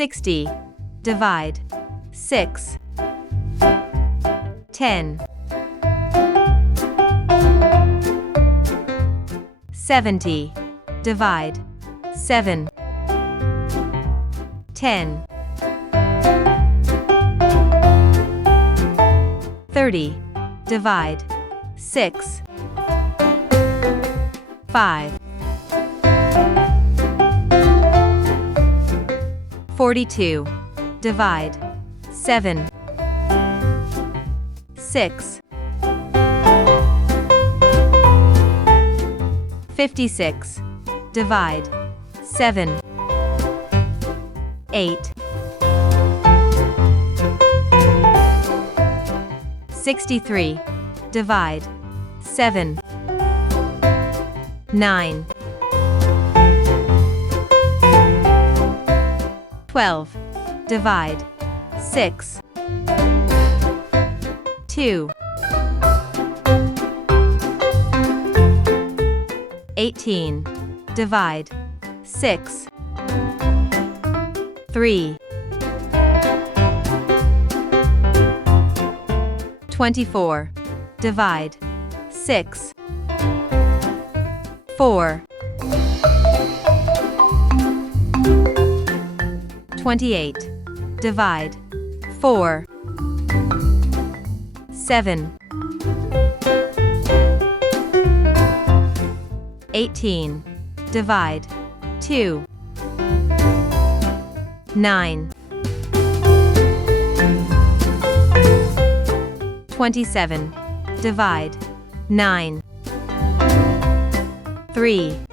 60. Divide 6. 10. 70. Divide 7. 10. 30. Divide 6. 5. 42. Divide 7. 6. 56. Divide 7. 8. 63. Divide 7. 9. 12. Divide 6. 2. 18. Divide 6. 3. 24. Divide 6. 4. 28. Divide 4. 7. 18. Divide 2. 9. 27. Divide 9. 3.